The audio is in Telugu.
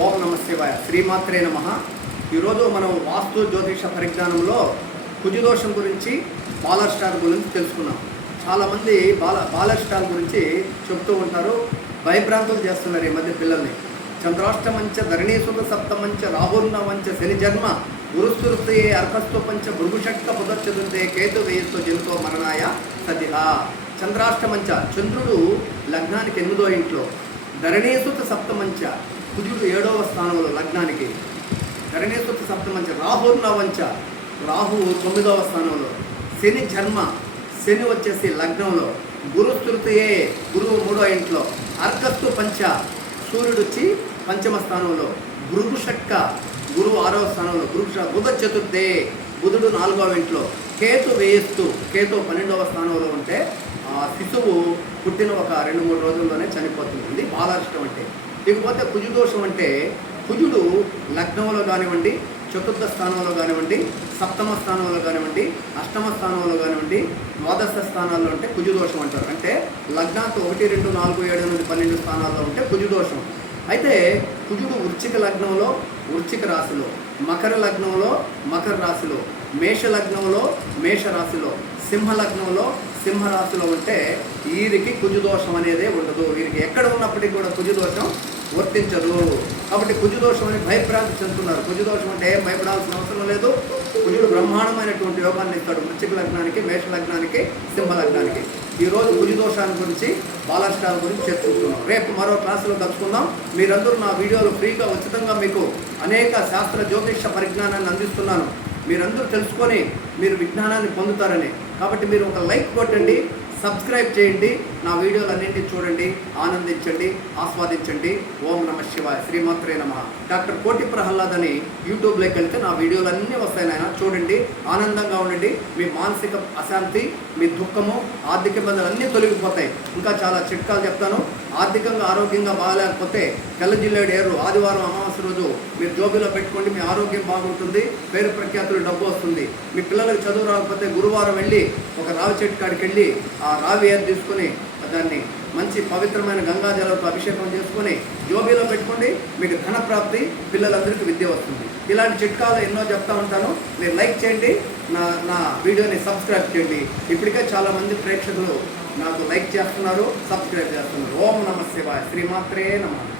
ఓం నమ శివాయ. శ్రీమాత్రే నమః. ఈరోజు మనం వాస్తు జ్యోతిష పరిజ్ఞానంలో కుజదోషం గురించి, బాలర్ స్టార్ గురించి తెలుసుకున్నాం. చాలామంది బాలర్ స్టార్ గురించి చెప్తూ ఉంటారు, భయభ్రాంతులు చేస్తున్నారు ఈ మధ్య పిల్లల్ని. చంద్రాష్టమంచ ధరణీసుత సప్తమంచ రాహుర్నవంచ శని జన్మ గురుస్తురుతయే అర్కస్తో పంచ భృగుషట్క పుదర్చదుంతే కేతు వేయస్తో జనుతో మరణాయ సతిహ. చంద్రాష్టమంచ చంద్రుడు లగ్నానికి 8వ ఇంట్లో, ధరణీసుత సప్తమంచ కుజుడు 7వ స్థానంలో లగ్నానికి, ధరణీసుత సప్తమంచ రాహుర్నవంచ రాహువు 9వ స్థానంలో, శని జన్మ శని వచ్చేసి లగ్నంలో, గురుస్తురుతయే గురువు 3వ ఇంట్లో, అర్కస్తు పంచ సూర్యుడు వచ్చి 5వ స్థానంలో, భృగుషట్క గురువు 6వ స్థానంలో, బుధ చతుర్థే బుధుడు 4వ ఇంట్లో, కేతు వేయస్తు కేతు 12వ స్థానంలో ఉంటే శిశువు పుట్టిన ఒక 2-3 రోజుల్లోనే చనిపోతుంది. బాలారిష్టం అంటే. ఇకపోతే కుజుదోషం అంటే కుజుడు లగ్నంలో కానివ్వండి, చతుర్థ స్థానంలో కానివ్వండి, సప్తమ స్థానంలో కానివ్వండి, అష్టమ స్థానంలో కానివ్వండి, ద్వాదశ స్థానాల్లో ఉంటే కుజుదోషం అంటారు. అంటే లగ్నాంతో 1, 2, 4, 7 నుండి 12 స్థానాల్లో ఉంటే కుజుదోషం. అయితే కుజుడు వృశ్చిక లగ్నంలో వృశ్చిక రాశిలో, మకర లగ్నంలో మకర రాశిలో, మేష లగ్నంలో మేష రాశిలో, సింహ లగ్నంలో సింహరాశిలో ఉంటే వీరికి కుజుదోషం అనేదే ఉండదు. వీరికి ఎక్కడ ఉన్నప్పటికీ కూడా కుజుదోషం వర్తించదు. కాబట్టి కుజుదోషం అని భయభ్రాంతి చెందుతున్నారు. కుజుదోషం అంటే ఏం భయపడాల్సిన అవసరం లేదు. కుజుడు బ్రహ్మాండమైనటువంటి యోగాన్ని ఇస్తాడు వృశ్చిక లగ్నానికి, మేష లగ్నానికి, సింహ లగ్నానికి. ఈరోజు కుజుదోషాన్ని గురించి, బాలస్టార్ గురించి చర్చించుకున్నాం. రేపు మరో క్లాసులో కలుసుకుందాం. మీరందరూ నా వీడియోలు ఫ్రీగా ఉచితంగా మీకు అనేక శాస్త్ర జ్యోతిష పరిజ్ఞానాన్ని అందిస్తున్నాను. మీరందరూ తెలుసుకొని మీరు విజ్ఞానాన్ని పొందుతారని. కాబట్టి మీరు ఒక లైక్ కొట్టండి, సబ్స్క్రైబ్ చేయండి, నా వీడియోలు అన్నింటినీ చూడండి, ఆనందించండి, ఆస్వాదించండి. ఓం నమ శివాయ. శ్రీమాత్రే నమః. డాక్టర్ కోటి ప్రహ్లాద్ అని యూట్యూబ్లోకి వెళ్తే నా వీడియోలు అన్నీ వస్తాయి. నాయన చూడండి, ఆనందంగా ఉండండి. మీ మానసిక అశాంతి, మీ దుఃఖము, ఆర్థిక ఇబ్బందులు అన్నీ తొలగిపోతాయి. ఇంకా చాలా చిట్కాలు చెప్తాను. ఆర్థికంగా ఆరోగ్యంగా బాగాలేకపోతే తెల్ల జిల్లేడు ఏరు ఆదివారం అమావాస్య రోజు మీరు జోబీలో పెట్టుకోండి. మీ ఆరోగ్యం బాగుంటుంది, పేరు ప్రఖ్యాతులు, డబ్బు వస్తుంది. మీ పిల్లలకు చదువు రాకపోతే గురువారం వెళ్ళి ఒక రావి చెట్టు కాడికి వెళ్ళి ఆ రావి ఏరు తీసుకొని దాన్ని మంచి పవిత్రమైన గంగాజలంతో అభిషేకం చేసుకొని జోబీలో పెట్టుకోండి. మీకు ధన ప్రాప్తి, పిల్లలందరికీ విద్య వస్తుంది. ఇలాంటి చిట్కాలు ఎన్నో చెప్తా ఉంటాను. మీరు లైక్ చేయండి, నా వీడియోని సబ్స్క్రైబ్ చేయండి. ఇప్పటికే చాలామంది ప్రేక్షకులు నాకు లైక్ చేస్తున్నారు, సబ్స్క్రైబ్ చేస్తున్నారు. ఓం నమ శివాయ. శ్రీమాత్రే నమః.